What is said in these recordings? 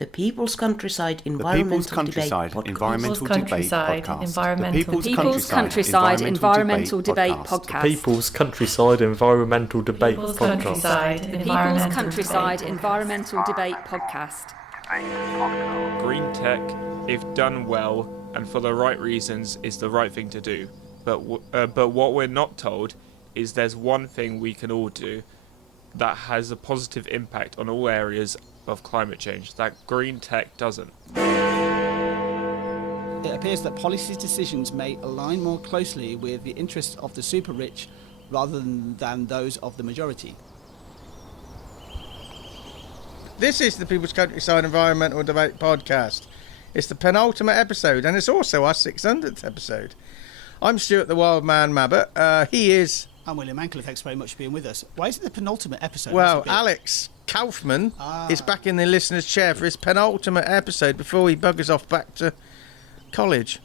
The People's Countryside The Environmental People's Countryside Debate Environmental Debate Podcast. People's Countryside Environmental Debate Podcast. People's Countryside Environmental Debate Podcast. People's Countryside Environmental Debate Podcast. Green tech, if done well and for the right reasons, is the right thing to do. But what we're not told is there's one thing we can all do that has a positive impact on all areas of climate change that green tech doesn't. It appears that policy decisions may align more closely with the interests of the super rich rather than those of the majority. This is the People's Countryside Environmental Debate Podcast. It's the penultimate episode, and it's also our 600th episode. I'm Stuart the Wild Man Mabbott. He is... I'm William Ankler. Thanks very much for being with us. Why is it the penultimate episode? Well, Alex Kauffmann is back in the listener's chair for his penultimate episode before he buggers off back to college.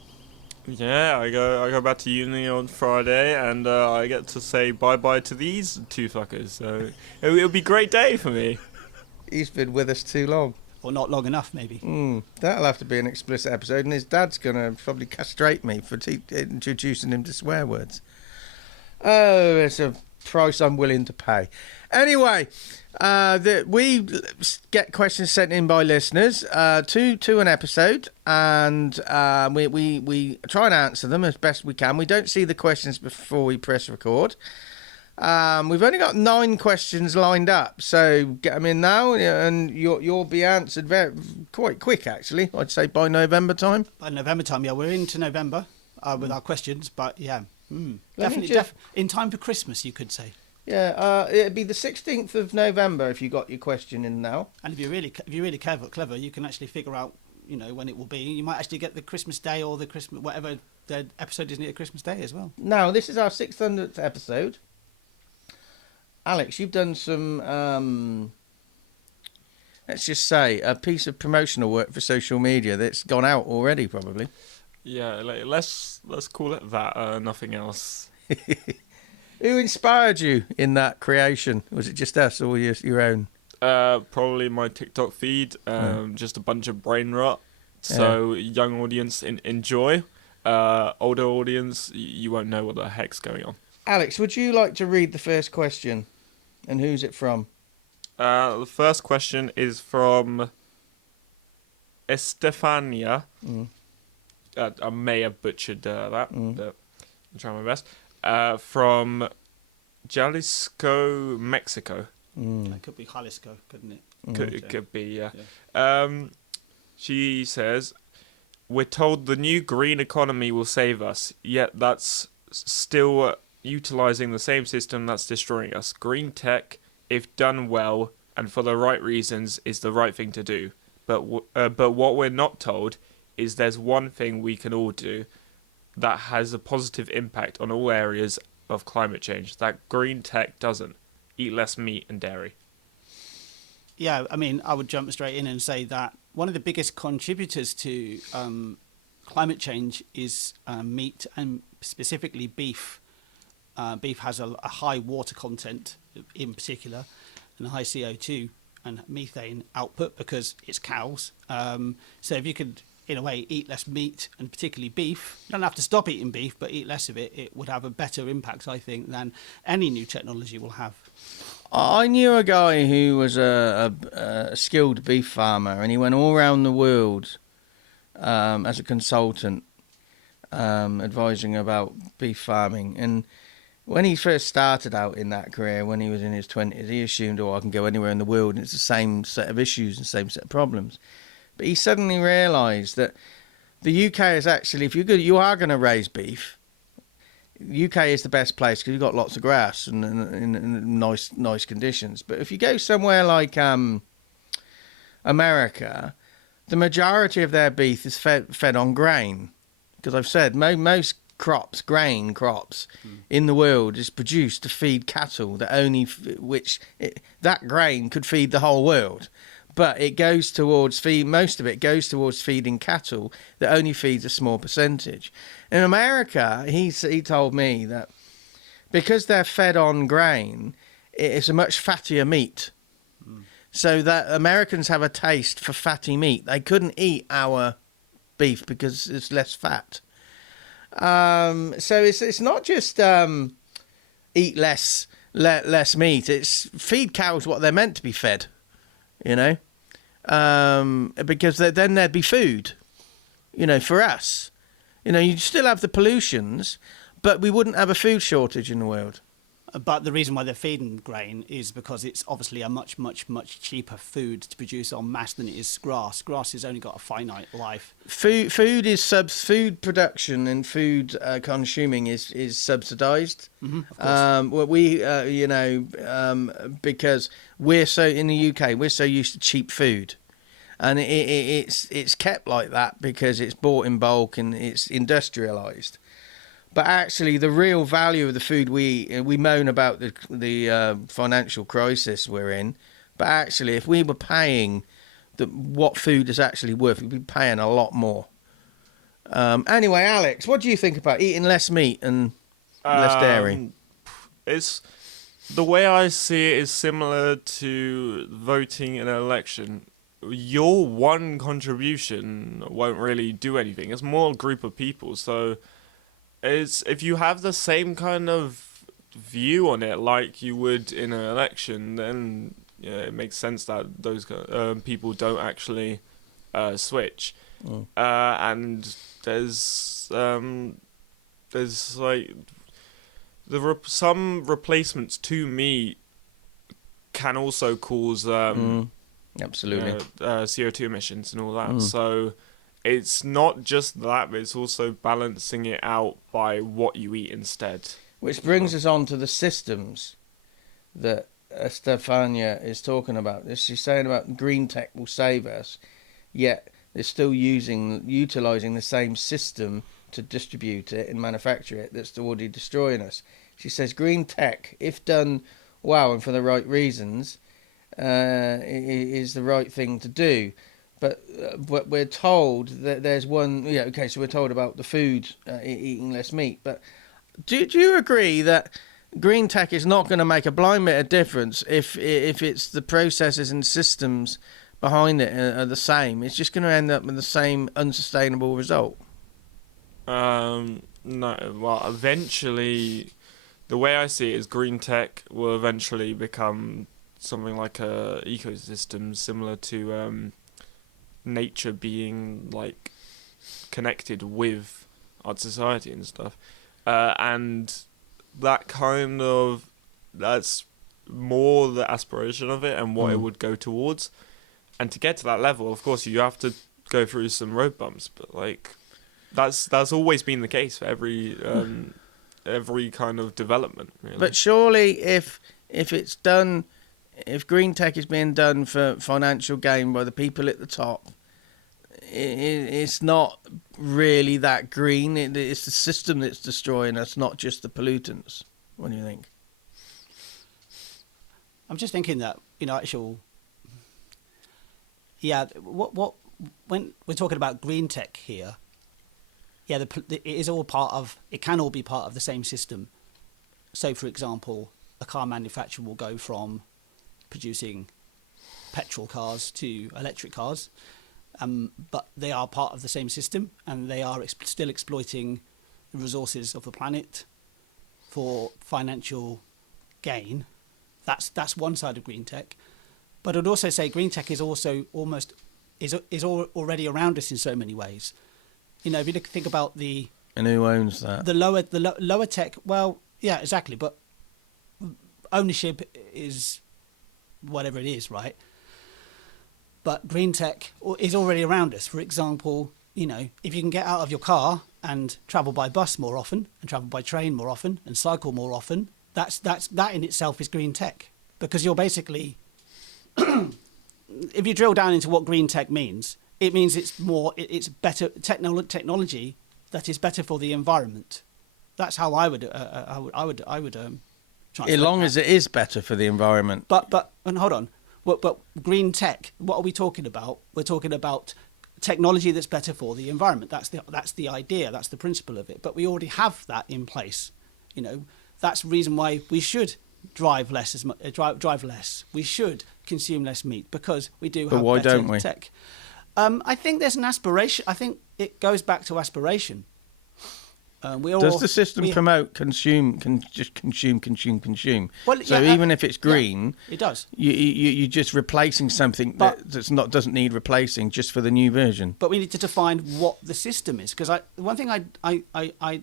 Yeah, I go back to uni on Friday, and I get to say bye-bye to these two fuckers, so it'll be a great day for me. He's been with us too long. Or not long enough, maybe. That'll have to be an explicit episode, and his dad's going to probably castrate me for introducing him to swear words. Oh, it's a price I'm willing to pay. Anyway, we get questions sent in by listeners to an episode, and we try and answer them as best we can. We don't see the questions before we press record. We've only got 9 questions lined up, so get them in now, and you'll be answered quite quick, actually. I'd say by November time. By November time, yeah. We're into November with our questions, but yeah. Definitely in time for Christmas, you could say. Yeah, it'd be the 16th of November if you got your question in now. And if you're really clever, you can actually figure out, when it will be. You might actually get the Christmas day or the Christmas whatever the episode isn't at Christmas Day as well. Now, this is our 600th episode. Alex, you've done some, let's just say, a piece of promotional work for social media that's gone out already, probably. Yeah, let's call it that. Nothing else. Who inspired you in that creation? Was it just us or your own? Probably my TikTok feed. Just a bunch of brain rot. So young audience enjoy. Older audience, you won't know what the heck's going on. Alex, would you like to read the first question? And who's it from? The first question is from Estefania. I may have butchered that, but I'm trying my best. From Jalisco, Mexico. That could be Jalisco, couldn't it? It could be, yeah. She says, "We're told the new green economy will save us, yet that's still utilising the same system that's destroying us. Green tech, if done well and for the right reasons, is the right thing to do. But what we're not told is there's one thing we can all do that has a positive impact on all areas of climate change that green tech doesn't. Eat less meat and dairy." Yeah, I mean, I would jump straight in and say that one of the biggest contributors to climate change is meat, and specifically beef. Beef has a high water content in particular, and a high CO2 and methane output because it's cows. So if you could, in a way, eat less meat, and particularly beef, you don't have to stop eating beef, but eat less of it, it would have a better impact, I think, than any new technology will have. I knew a guy who was a skilled beef farmer, and he went all around the world as a consultant, advising about beef farming. And when he first started out in that career, when he was in his 20s, he assumed, I can go anywhere in the world and it's the same set of issues and same set of problems. But he suddenly realised that the UK is actually, if you are going to raise beef, UK is the best place because you've got lots of grass and nice conditions. But if you go somewhere like America, the majority of their beef is fed on grain. Because I've said most grain crops in the world is produced to feed cattle that that grain could feed the whole world. But it goes towards most of it goes towards feeding cattle that only feeds a small percentage. In America, he told me that because they're fed on grain, it's a much fattier meat. so that Americans have a taste for fatty meat. They couldn't eat our beef because it's less fat. So it's not just eat less meat. It's feed cows what they're meant to be fed, because then there'd be food, for us. You'd still have the pollutions, but we wouldn't have a food shortage in the world. But the reason why they're feeding grain is because it's obviously a much, much, much cheaper food to produce en masse than it is grass. Grass has only got a finite life. Food production and food consuming is subsidised. Because we're so in the UK, we're so used to cheap food, and it's kept like that because it's bought in bulk and it's industrialised. But actually, the real value of the food we moan about the financial crisis we're in. But actually, if we were paying what food is actually worth, we'd be paying a lot more. Anyway, Alex, what do you think about eating less meat and less dairy? It's the way I see it is similar to voting in an election. Your one contribution won't really do anything. It's more a group of people, so. If you have the same kind of view on it like you would in an election, then it makes sense that those people don't actually switch. And there's like some replacements to meat can also cause absolutely CO2 emissions and all that. So. It's not just that, but it's also balancing it out by what you eat instead. Which brings us on to the systems that Estefania is talking about. She's saying about green tech will save us, yet they're still utilising the same system to distribute it and manufacture it that's already destroying us. She says green tech, if done well and for the right reasons, is the right thing to do. But we're told that there's one. So we're told about the food eating less meat. But do you agree that green tech is not going to make a blind bit of difference if it's the processes and systems behind it are the same? It's just going to end up with the same unsustainable result. No. Well, eventually, the way I see it is green tech will eventually become something like a ecosystem similar to. Nature being like connected with our society and stuff, and that's more the aspiration of it and what it would go towards. And to get to that level, of course, you have to go through some road bumps, but like that's always been the case for every kind of development, really. But surely if it's done, if green tech is being done for financial gain by the people at the top, it's not really that green. It's the system that's destroying us, not just the pollutants. What do you think? I'm just thinking that what when we're talking about green tech here, it is all part of. It can all be part of the same system. So, for example, a car manufacturer will go from producing petrol cars to electric cars. But they are part of the same system, and they are still exploiting the resources of the planet for financial gain. That's one side of green tech. But I'd also say green tech is also already around us in so many ways. If you think about and who owns that? The lower tech. Well, yeah, exactly. But ownership is whatever it is, right? But green tech is already around us. For example, if you can get out of your car and travel by bus more often, and travel by train more often, and cycle more often, that in itself is green tech. Because you're basically, if you drill down into what green tech means, it means it's better technology that is better for the environment. That's how I would translate as long that. as it is better for the environment. But hold on. But green tech, what are we talking about? We're talking about technology that's better for the environment. That's the idea. That's the principle of it. But we already have that in place. That's the reason why we should drive less. We should consume less meat because we do But have why better don't we? tech. I think there's an aspiration. I think it goes back to aspiration. Does the system promote consume? Just consume? Well, So yeah, even if it's green, it does. you're just replacing something doesn't need replacing just for the new version. But we need to define what the system is, because one thing I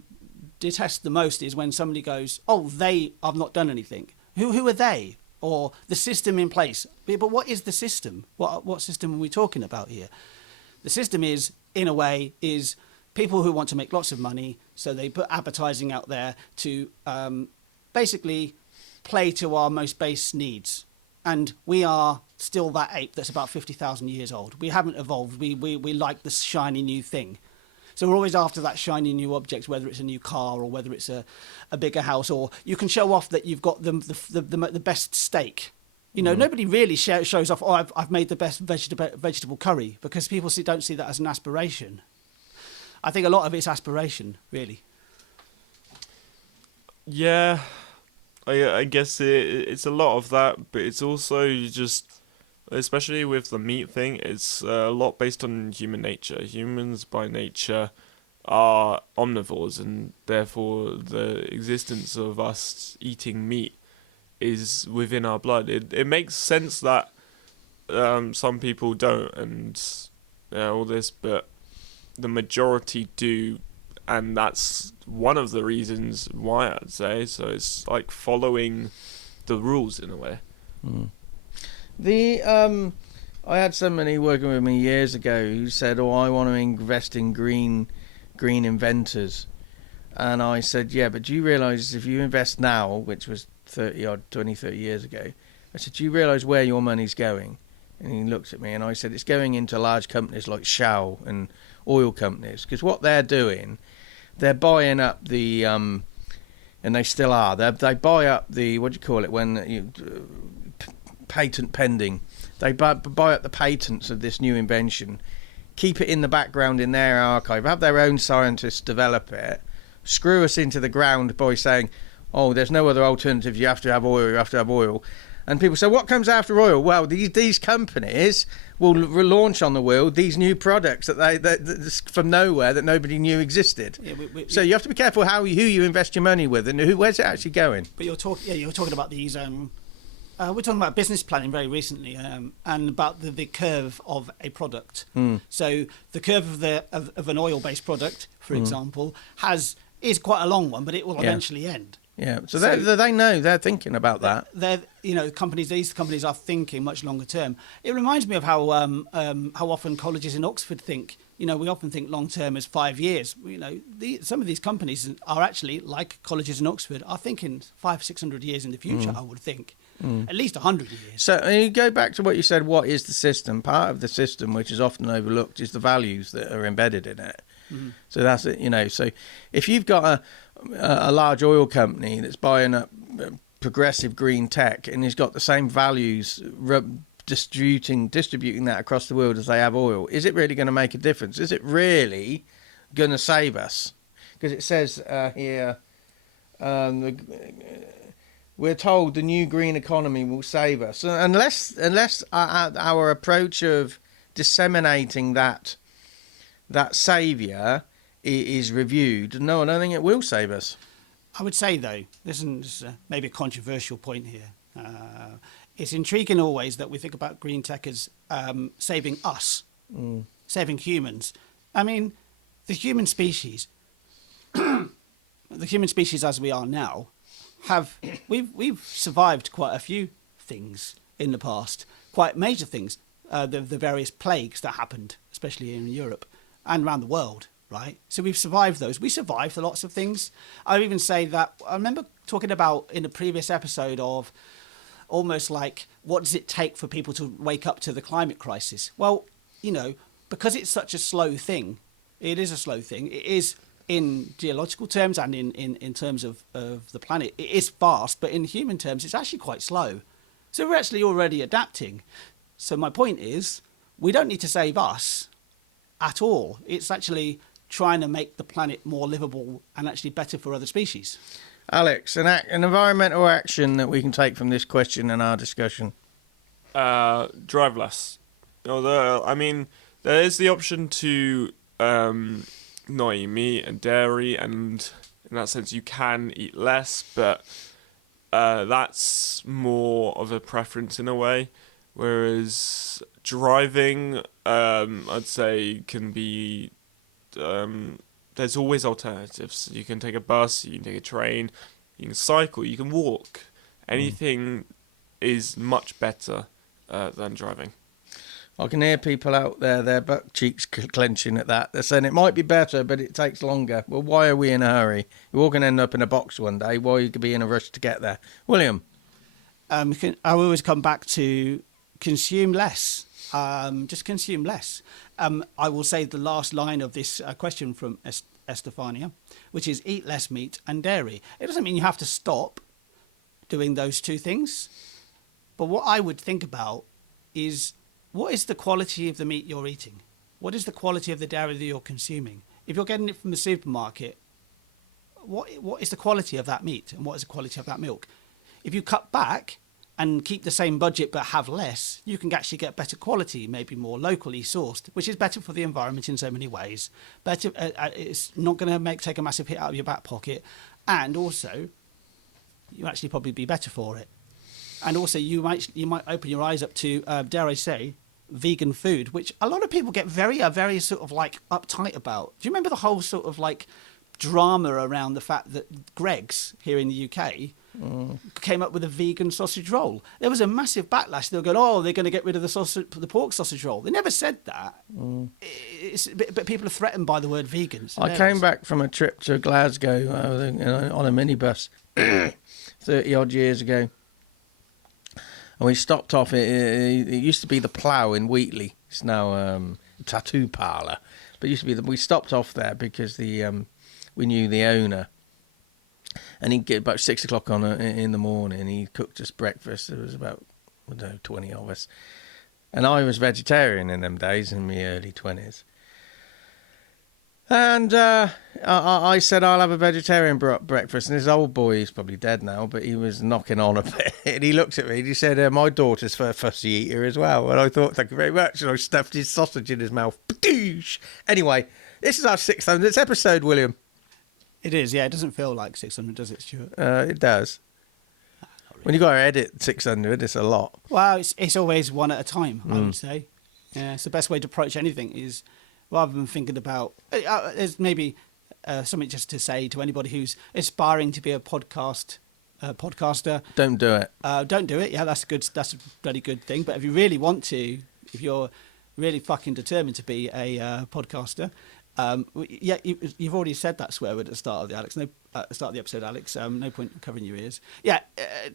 detest the most is when somebody goes, "Oh, they have not done anything." Who are they? Or the system in place? But what is the system? What system are we talking about here? The system is, in a way, is people who want to make lots of money, so they put advertising out there to basically play to our most base needs. And we are still that ape that's about 50,000 years old. We haven't evolved. We like this shiny new thing. So we're always after that shiny new object, whether it's a new car or whether it's a bigger house, or you can show off that you've got the best steak. You know, nobody really shows off, oh, I've made the best vegetable curry, because people don't see that as an aspiration. I think a lot of it's aspiration, really. Yeah, I guess it's a lot of that, but it's also just, especially with the meat thing, it's a lot based on human nature. Humans by nature are omnivores, and therefore the existence of us eating meat is within our blood. It makes sense that some people don't, and all this, but the majority do, and that's one of the reasons why, I'd say. So it's like following the rules in a way. I had somebody working with me years ago who said, "Oh, I want to invest in green inventors," and I said, "Yeah, but do you realise if you invest now," which was 30 years ago, I said, "Do you realise where your money's going?" And he looked at me and I said, "It's going into large companies like Shell and oil companies, because what they're doing, they're buying up the and they still are. They buy up the, what do you call it, when patent pending. They buy up the patents of this new invention, keep it in the background in their archive, have their own scientists develop it, screw us into the ground by saying, oh, there's no other alternative, you have to have oil. And people say, what comes after oil? Well, these companies will relaunch on the world these new products that from nowhere that nobody knew existed. Yeah, so you have to be careful who you invest your money with, and where's it actually going. But you're talking about these. We're talking about business planning very recently, and about the curve of a product. So the curve of an oil-based product, for example, is quite a long one, but it will eventually end. Yeah, so they know, they're thinking about that. These companies are thinking much longer term. It reminds me of how often colleges in Oxford think. We often think long term as 5 years. Some of these companies are actually, like colleges in Oxford, are thinking 500-600 years in the future. I would think. At least 100 years. So you go back to what you said, what is the system? Part of the system, which is often overlooked, is the values that are embedded in it. So that's it, so if you've got a large oil company that's buying up progressive green tech and has got the same values, distributing that across the world as they have oil, is it really going to make a difference? Is it really going to save us? Because it says here, we're told the new green economy will save us. Unless our approach of disseminating that saviour is reviewed, no, I don't think it will save us. I would say, though, this is maybe a controversial point here. It's intriguing always that we think about green tech as saving us, saving humans. I mean, the human species, as we are now, we've survived quite a few things in the past, quite major things, the various plagues that happened, especially in Europe and around the world, right? So we've survived those. We survived lots of things. I would even say that, I remember talking about in a previous episode of almost like, what does it take for people to wake up to the climate crisis? Well, because it's such a slow thing, it is a slow thing. It is in geological terms and in terms of the planet, it is fast, but in human terms, it's actually quite slow. So we're actually already adapting. So my point is, we don't need to save us at all. It's actually trying to make the planet more livable and actually better for other species. Alex, an environmental action that we can take from this question and our discussion. drive less. Although, I mean, there is the option to not eat meat and dairy, and in that sense, you can eat less, but that's more of a preference in a way. Whereas driving, I'd say, can be. There's always alternatives. You can take a bus, you can take a train, you can cycle, you can walk. Anything is much better than driving. I can hear people out there, their butt cheeks clenching at that. They're saying it might be better, but it takes longer. Well, why are we in a hurry? You're all going to end up in a box one day. Why you could be in a rush to get there? William? I always come back to consume less. Just consume less. I will say the last line of this question from Estefania, which is eat less meat and dairy. It doesn't mean you have to stop doing those two things. But what I would think about is, what is the quality of the meat you're eating? What is the quality of the dairy that you're consuming? If you're getting it from the supermarket, what is the quality of that meat and what is the quality of that milk? If you cut back and keep the same budget but have less, you can actually get better quality, maybe more locally sourced, which is better for the environment in so many ways. Better, it's not going to take a massive hit out of your back pocket, and also you actually probably be better for it. And also you might open your eyes up to, dare I say, vegan food, which a lot of people get very sort of like uptight about. Do you remember the whole sort of like drama around the fact that Greggs here in the UK came up with a vegan sausage roll? There was a massive backlash. They were going, oh, they're going to get rid of the pork sausage roll. They never said that. But people are threatened by the word vegan. I came back from a trip to Glasgow on a minibus 30 odd years ago. And we stopped off. It used to be the Plough in Wheatley. It's now a tattoo parlour. But it used to be we stopped off there because we knew the owner. And he'd get about 6 o'clock in the morning. He cooked us breakfast. There was about 20 of us. And I was vegetarian in them days, in my early 20s. And I said, I'll have a vegetarian breakfast. And this old boy, he's probably dead now, but he was knocking on a bit. And he looked at me and he said, my daughter's a fussy eater as well. And I thought, thank you very much. And I stuffed his sausage in his mouth. Badoosh! Anyway, this is our 600th episode, William. It is, yeah. It doesn't feel like 600, does it, Stuart? It does. Really. When you got to edit 600, it's a lot. Well, it's always one at a time, I would say. Yeah, it's the best way to approach anything is, rather than thinking about, there's maybe something just to say to anybody who's aspiring to be a podcaster. Don't do it. Don't do it. Yeah, that's a bloody good thing. But if you really want to, if you're really fucking determined to be a podcaster, you've already said that swear word at the start of the episode, Alex. No point covering your ears. Yeah,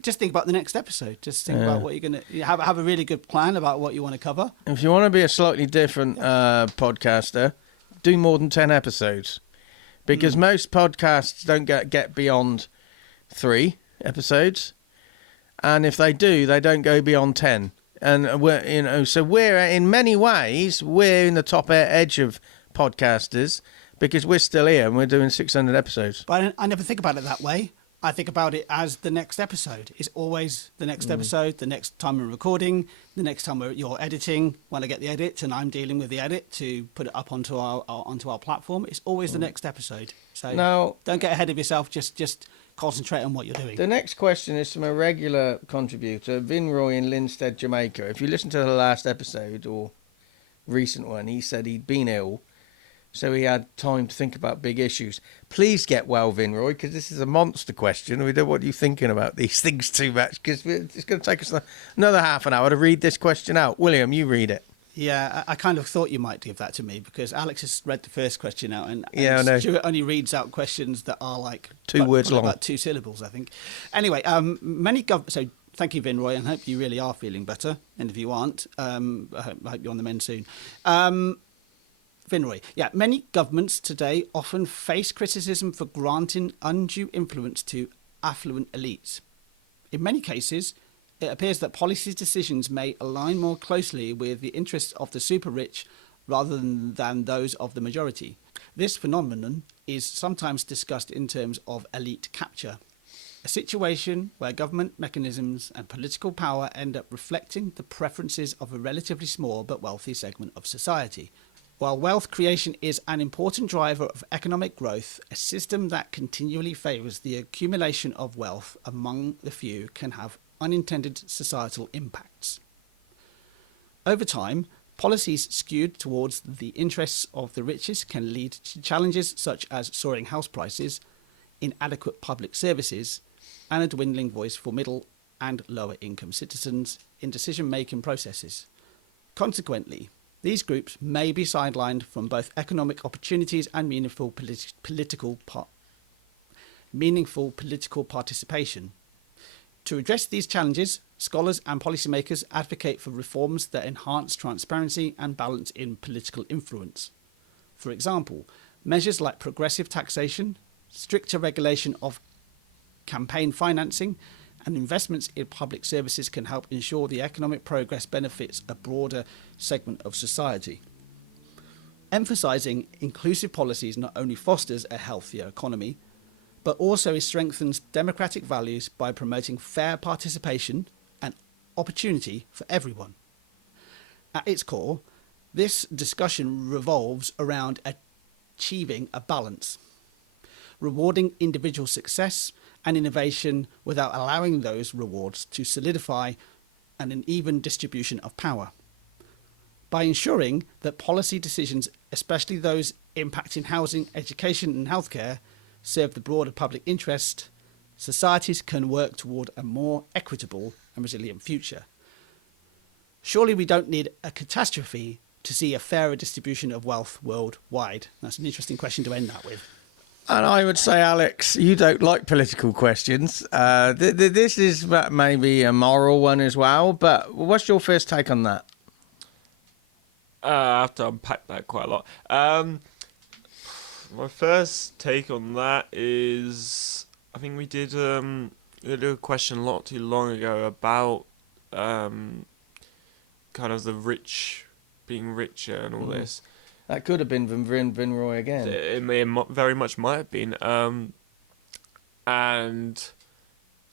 just think about the next episode. Just think about what you're gonna have a really good plan about what you want to cover. If you want to be a slightly different podcaster, do more than 10 episodes, because most podcasts don't get beyond 3 episodes, and if they do, they don't go beyond 10. And we're in many ways in the top edge of podcasters, because we're still here and we're doing 600 episodes. But I never think about it that way. I think about it as the next episode. It's always the next episode, the next time we're recording, the next time you're editing, when I get the edit and I'm dealing with the edit to put it up onto our platform. It's always the next episode. So now, don't get ahead of yourself. Just concentrate on what you're doing. The next question is from a regular contributor, Vinroy in Linstead, Jamaica. If you listen to the last episode or recent one, he said he'd been ill, so he had time to think about big issues. Please get well, Vinroy, because this is a monster question. We don't want you thinking about these things too much, because it's going to take us another half an hour to read this question out. William, you read it. Yeah, I kind of thought you might give that to me, because Alex has read the first question out, and I know. Stuart only reads out questions that are like 2 words long, about 2 syllables, I think. Anyway, so thank you, Vinroy, and I hope you really are feeling better. And if you aren't, I hope you're on the mend soon. Vinroy, yeah, many governments today often face criticism for granting undue influence to affluent elites. In many cases, it appears that policy decisions may align more closely with the interests of the super rich rather than those of the majority. This phenomenon is sometimes discussed in terms of elite capture, a situation where government mechanisms and political power end up reflecting the preferences of a relatively small but wealthy segment of society. While wealth creation is an important driver of economic growth, a system that continually favours the accumulation of wealth among the few can have unintended societal impacts. Over time, policies skewed towards the interests of the richest can lead to challenges such as soaring house prices, inadequate public services, and a dwindling voice for middle and lower income citizens in decision-making processes. Consequently, these groups may be sidelined from both economic opportunities and meaningful political participation. To address these challenges, scholars and policymakers advocate for reforms that enhance transparency and balance in political influence. For example, measures like progressive taxation, stricter regulation of campaign financing, and investments in public services can help ensure the economic progress benefits a broader segment of society. Emphasising inclusive policies not only fosters a healthier economy, but also strengthens democratic values by promoting fair participation and opportunity for everyone. At its core, this discussion revolves around achieving a balance, rewarding individual success and innovation without allowing those rewards to solidify an uneven distribution of power. By ensuring that policy decisions, especially those impacting housing, education and healthcare, serve the broader public interest, societies can work toward a more equitable and resilient future. Surely we don't need a catastrophe to see a fairer distribution of wealth worldwide. That's an interesting question to end that with. And I would say, Alex, you don't like political questions. This is maybe a moral one as well, but what's your first take on that? I have to unpack that quite a lot. My first take on that is, I think we did a question not too long ago about kind of the rich being richer and all this. That could have been Vin Roy again. It very much might have been. And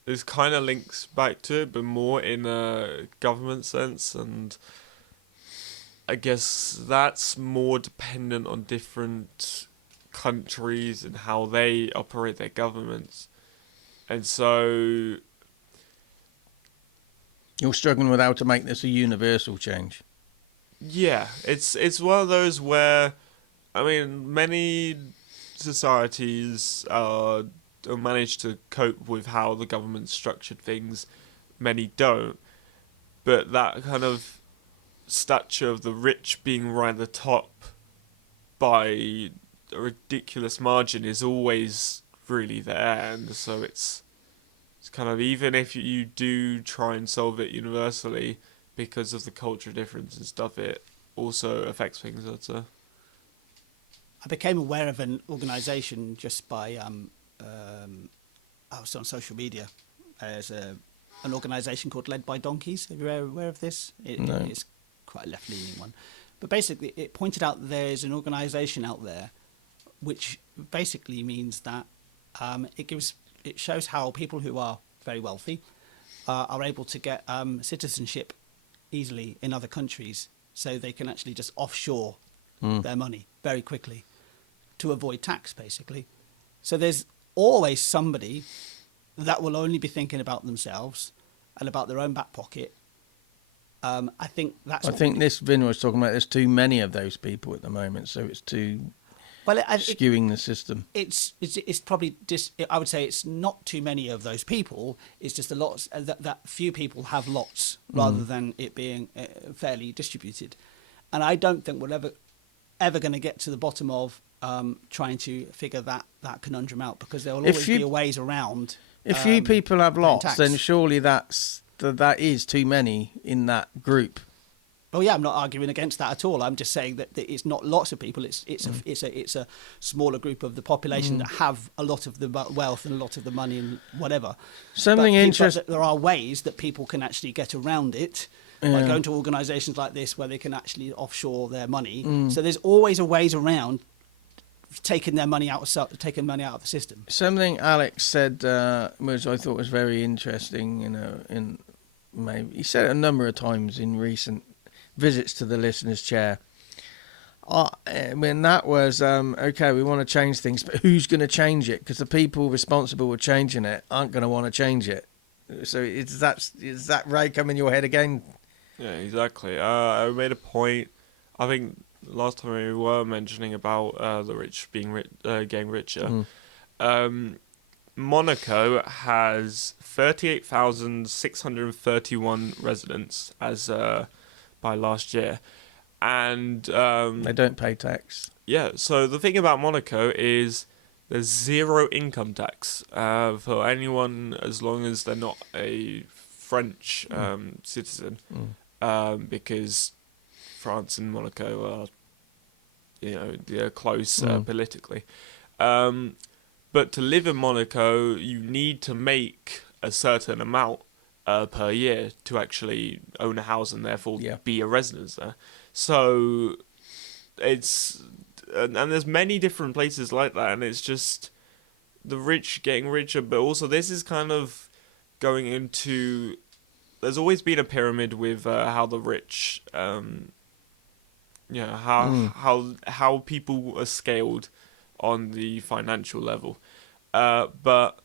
this kind of links back to it, but more in a government sense. And I guess that's more dependent on different countries and how they operate their governments. And so you're struggling with how to make this a universal change. Yeah, it's one of those where, I mean, many societies manage to cope with how the government structured things, many don't. But that kind of stature of the rich being right at the top by a ridiculous margin is always really there, and so it's kind of, even if you do try and solve it universally, because of the culture difference and stuff, it also affects things. I became aware of an organisation just by I was on social media. There's an organisation called Led by Donkeys. Are you aware of this? No. It's quite a left-leaning one. But basically, it pointed out there's an organisation out there which basically means that it shows how people who are very wealthy are able to get citizenship easily in other countries, so they can actually just offshore their money very quickly to avoid tax, basically. So there's always somebody that will only be thinking about themselves and about their own back pocket. I think this Vin was talking about, there's too many of those people at the moment, so it's too skewing the system. It's probably just, I would say it's not too many of those people. It's just a lot that few people have lots rather than it being fairly distributed. And I don't think we're ever going to get to the bottom of trying to figure that conundrum out, because there will always be ways around. If few people have lots, tax. then surely that is too many in that group. Oh yeah, I'm not arguing against that at all. I'm just saying that it's not lots of people. It's a smaller group of the population that have a lot of the wealth and a lot of the money and whatever. Something interesting. There are ways that people can actually get around it by going to organisations like this where they can actually offshore their money. So there's always a ways around taken their money out of the system. Something Alex said, which I thought was very interesting. He said it a number of times in recent visits to the listener's chair. When that was okay, we want to change things, but who's going to change it? Because the people responsible for changing it aren't going to want to change it. So is that right? Come in your head again? Yeah, exactly. I made a point. I think last time we were mentioning about the rich being getting richer. Monaco has 38,631 residents as by last year, and they don't pay tax. Yeah. So the thing about Monaco is there's zero income tax for anyone as long as they're not a French citizen, because France and Monaco are, they're close politically. But to live in Monaco, you need to make a certain amount per year to actually own a house and therefore be a resident there. So it's and there's many different places like that, and it's just the rich getting richer, but also this is kind of going into. There's always been a pyramid with how the rich, how people are scaled on the financial level, but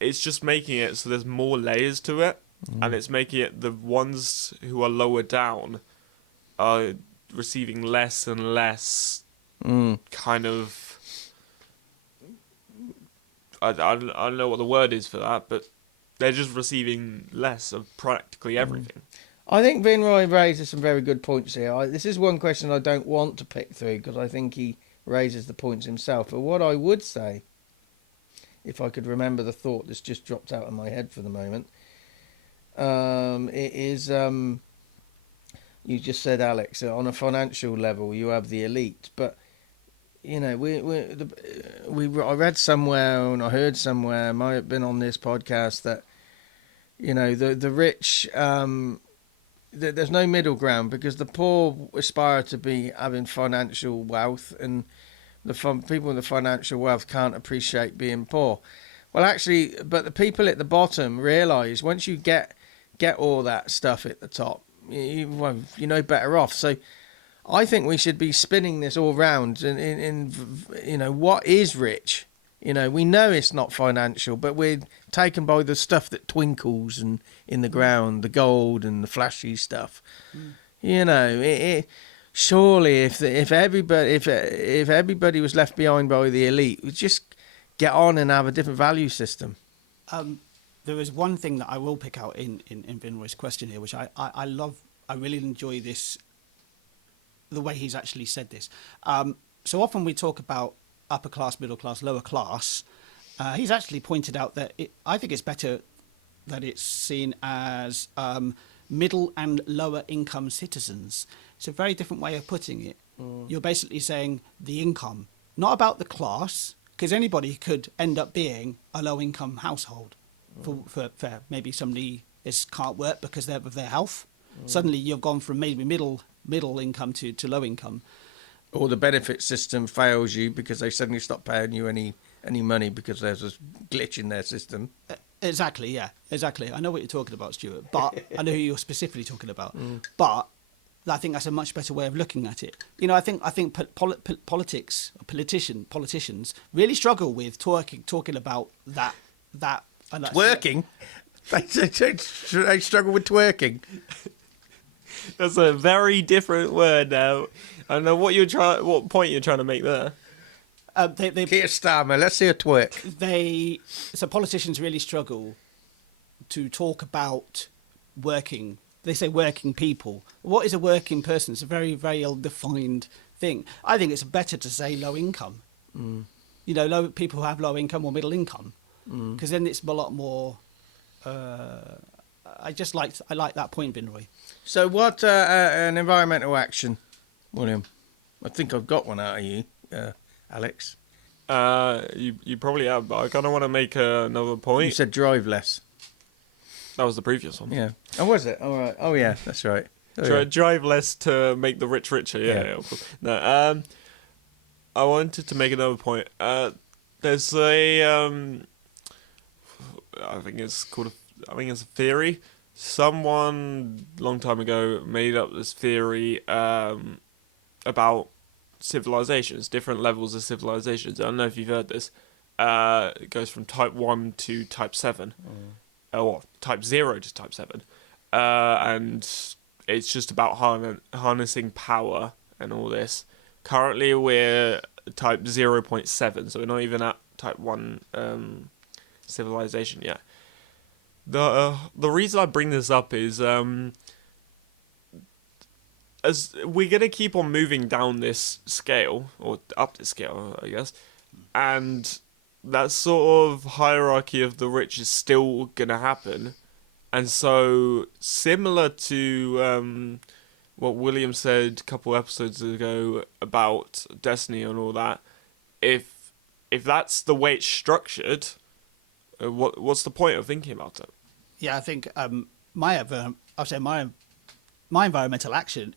it's just making it so there's more layers to it, and it's making it the ones who are lower down are receiving less and less kind of. I don't know what the word is for that, but they're just receiving less of practically everything. I think Vinroy raises some very good points here. This is one question I don't want to pick through because I think he raises the points himself. But what I would say, if I could remember the thought that's just dropped out of my head for the moment, it is, you just said, Alex, on a financial level, you have the elite. But, I read somewhere and I heard somewhere, might have been on this podcast, that, the rich... there's no middle ground because the poor aspire to be having financial wealth, and the people with the financial wealth can't appreciate being poor. Well, actually, but the people at the bottom realise once you get all that stuff at the top, you're better off. So I think we should be spinning this all round in what is rich. We know it's not financial, but we're taken by the stuff that twinkles and in the ground, the gold and the flashy stuff. Surely if everybody was left behind by the elite, we'd just get on and have a different value system. There is one thing that I will pick out in Vinroy's question here, which I love. I really enjoy this, the way he's actually said this. So often we talk about upper class, middle class, lower class. He's actually pointed out that I think it's better that it's seen as middle and lower income citizens. It's a very different way of putting it. You're basically saying the income, not about the class, because anybody could end up being a low income household. For maybe somebody can't work because of their health. Suddenly you've gone from maybe middle income to low income. Or the benefit system fails you because they suddenly stop paying you any money because there's a glitch in their system. Exactly, yeah, exactly. I know what you're talking about, Stuart, but I know who you're specifically talking about. But I think that's a much better way of looking at it. I think politicians really struggle with talking about that. Twerking? They struggle with twerking. That's a very different word now. I don't know what point you're trying to make there. Keir Starmer, let's see a twerk. So politicians really struggle to talk about working. They say working people. What is a working person? It's a very, very ill-defined thing. I think it's better to say low income. Low people who have low income or middle income, because then it's a lot more. I like that point, Vinroy. So what an environmental action, William? I think I've got one out of you, Alex. You probably have, but I kind of want to make another point. You said drive less. That was the previous one. Yeah. Oh, was it? All right. Oh, yeah, that's right. Drive less to make the rich richer. Yeah. Of course. No. I wanted to make another point. There's a I think it's a theory. Someone long time ago made up this theory about civilizations, different levels of civilizations. I don't know if you've heard this. It goes from type 1 to type 7. Or type 0 to type 7. And it's just about harnessing power and all this. Currently we're type 0.7, so we're not even at type 1 civilization yet. The reason I bring this up is as we're gonna keep on moving down this scale, or up this scale, I guess, and that sort of hierarchy of the rich is still gonna happen. And so, similar to what William said a couple episodes ago about Destiny and all that, if that's the way it's structured, what's the point of thinking about it? Yeah, I think my environmental action.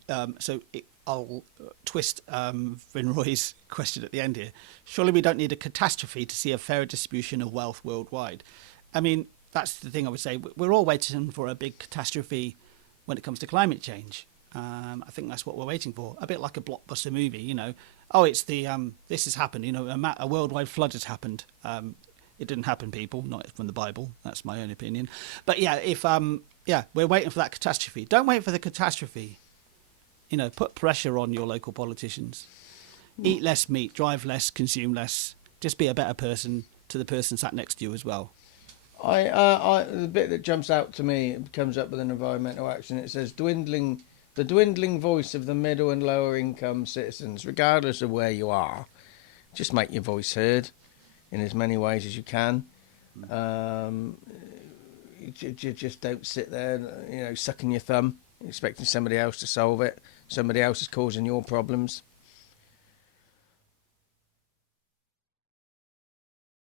I'll twist Vinroy's question at the end here. Surely we don't need a catastrophe to see a fairer distribution of wealth worldwide. I mean, that's the thing I would say. We're all waiting for a big catastrophe when it comes to climate change. I think that's what we're waiting for. A bit like a blockbuster movie, you know. Oh, it's the this has happened. You know, a worldwide flood has happened. It didn't happen, people. Not from the Bible. That's my own opinion. But yeah, if we're waiting for that catastrophe. Don't wait for the catastrophe. You know, put pressure on your local politicians. Eat less meat, drive less, consume less. Just be a better person to the person sat next to you as well. The bit that jumps out to me comes up with an environmental action. It says the dwindling voice of the middle and lower income citizens, regardless of where you are. Just make your voice heard in as many ways as you can. You just don't sit there, you know, sucking your thumb, expecting somebody else to solve it. Somebody else is causing your problems.